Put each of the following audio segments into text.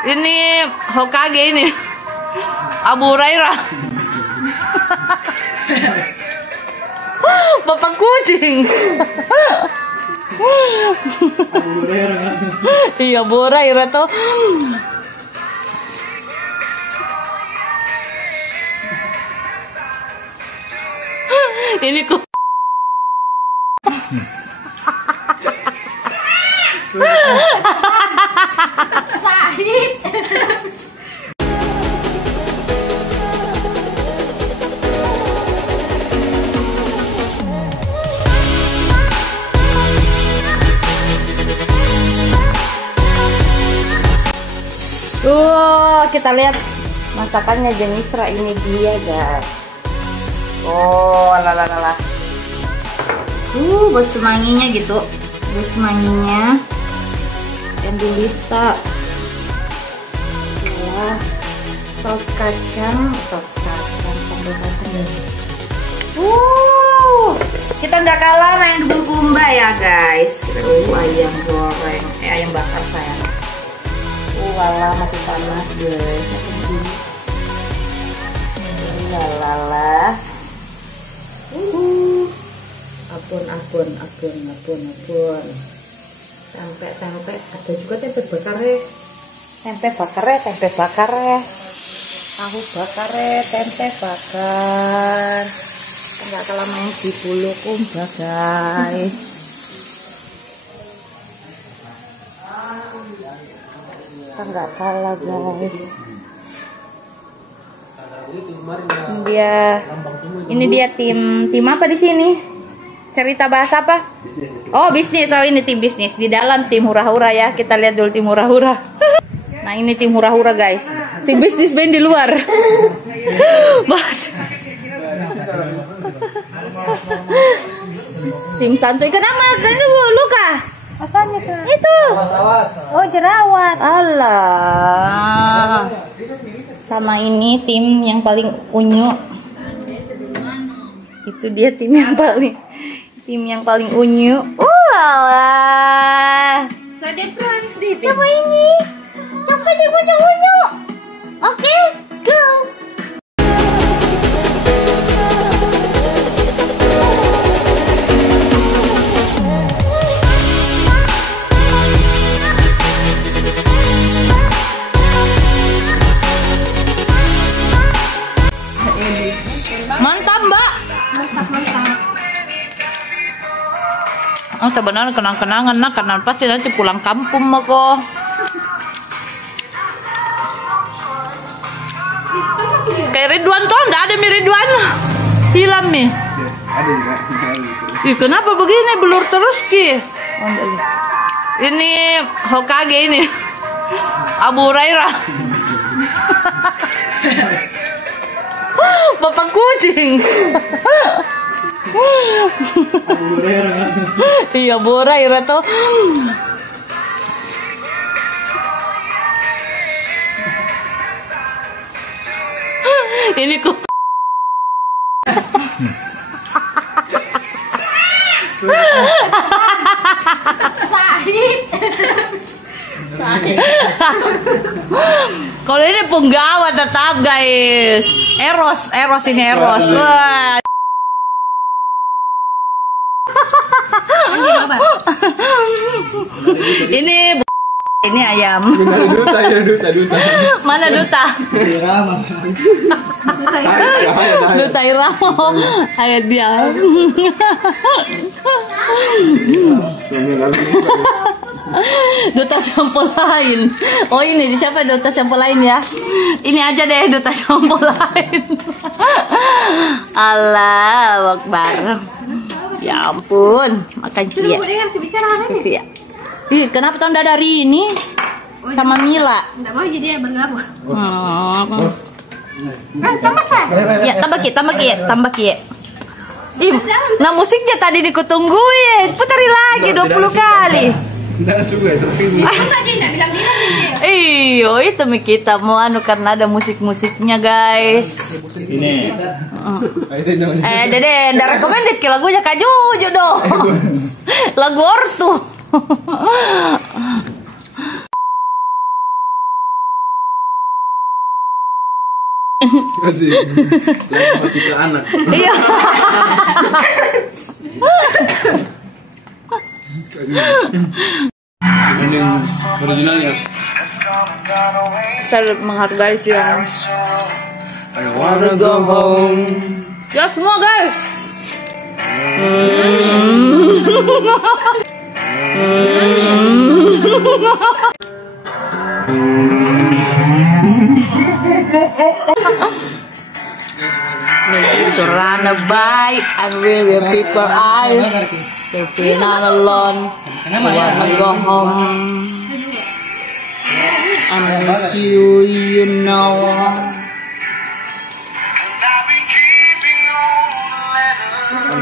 Ini Hokage ini. Abu Hurairah. Bapak kucing. Abu Hurairah. Iya, Abu Hurairah tuh. Ini ku Sahid. Kita lihat masakannya Jenisra. Ini dia, guys. Oh, lalalala. Buat semanginya gitu. Buat semanginya. Dan dilita. Wah, saus kacang sambal kacang. Kita nggak kalah main dubul kumba ya, guys. Kita dulu ayam goreng, ayam bakar sayang. Walah, masih panas, guys. Lalala. Ampun. Tempe. Ada juga tempe bakar ya. Tempe bakar ya. Tahu bakar ya, tempe bakar. Enggak kalah main di bulu kumba, guys. Enggak kalah, guys. Ini dia tim apa di sini? Cerita bahasa apa? Oh, bisnis. Oh, ini tim bisnis. Di dalam tim hura-hura ya. Kita lihat dulu tim hura-hura. Nah, ini tim hura-hura, guys. Tim bisnis band di luar. Mas. Tim santuy. Kenapa? Kenapa luka? Apanya tuh? Itu. Oh, jerawat. Allah. Sama ini tim yang paling unyu. Itu dia tim yang paling unyu. Walah. Coba ini. Coba unyu. Oke, go. Mantap, Mbak. Oh, sebenarnya kenang-kenangan nak, karena pasti nanti pulang kampung mah kok. Kayak Ridwan tuh, enggak ada Ridwan. Hilang nih. Ada juga. Ih, kenapa begini belur terus Ki? Ini Hokage ini. Abu Hurairah. Bapak kucing. Abu Hurairah. Iya, Abu Hurairah tuh. Ini ku Sahid. Kalau ini penggawa tetap, guys. Eros ini Eros. Wah. Ini ayam. Duta. Mana Duta? Duta Irama. Ayat dia. Duta shampoo lain. Oh, ini siapa Duta shampoo lain ya? Ini aja deh Duta shampoo lain. Allahu Akbar. Ya ampun, makan cia. Iya. Ih, kenapa tahun dari ini sama Mila? Enggak mau jadi bergabung. Ya, tambah ki. Ih, nah musiknya tadi dikutungguin. Putari lagi 20 kali. Iyo, itu kita mau karena ada musik-musiknya, guys. Ini. Dede, ndak recommended ke lagunya Kak Juju dong. Lagu ortu. Masih. Masih ke anak. Iya. Yang originalnya. Saya menghargai sih yang. I wanna go home. Ya semua guys. Surrounded by unreal people eyes, still feeling all alone. I wanna go home. I miss you, you know.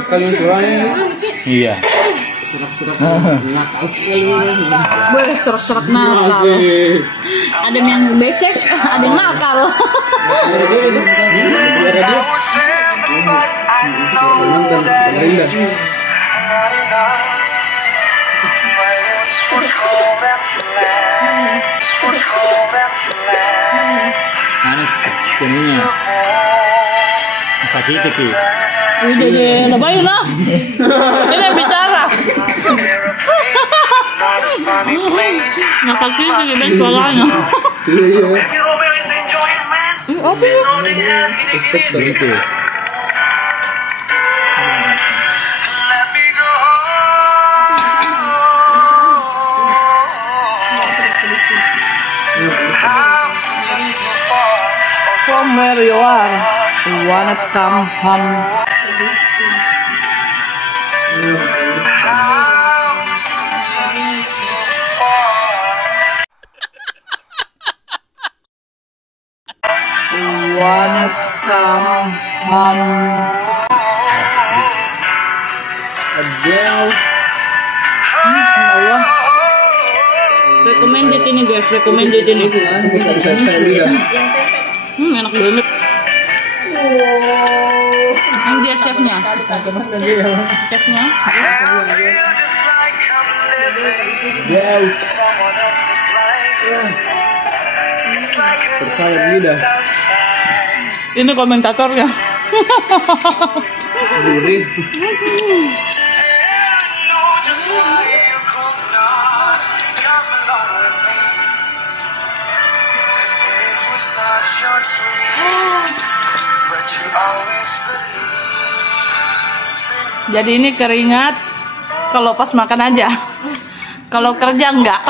Sekali suaranya. Iya. Serak-serak nakal sekali. Boleh serak-serak nakal. Ada yang becek, ada yang nakal. Anak keninya. Sakit ki. Udah deh, lebayin lah. Ini yang bicara. Nakal sih ben suaranya. Apa ya? Inspektor itu. From where you are, you wanna come home. You wanna come home. Adele. Allah. Recommended ini guys, recommended ini. Bisa lidah. Enak banget. Yang dia chefnya. Chefnya. Jauh. Tersayat lidah. Ini komentatornya. Gurih. Jadi ini keringat kalau pas makan aja. Kalau kerja enggak.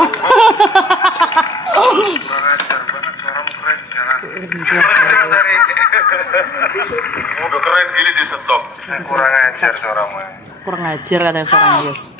Udah keren gini di stop. Kurang ajar suaramu. Kurang ajar katanya suaranya guys.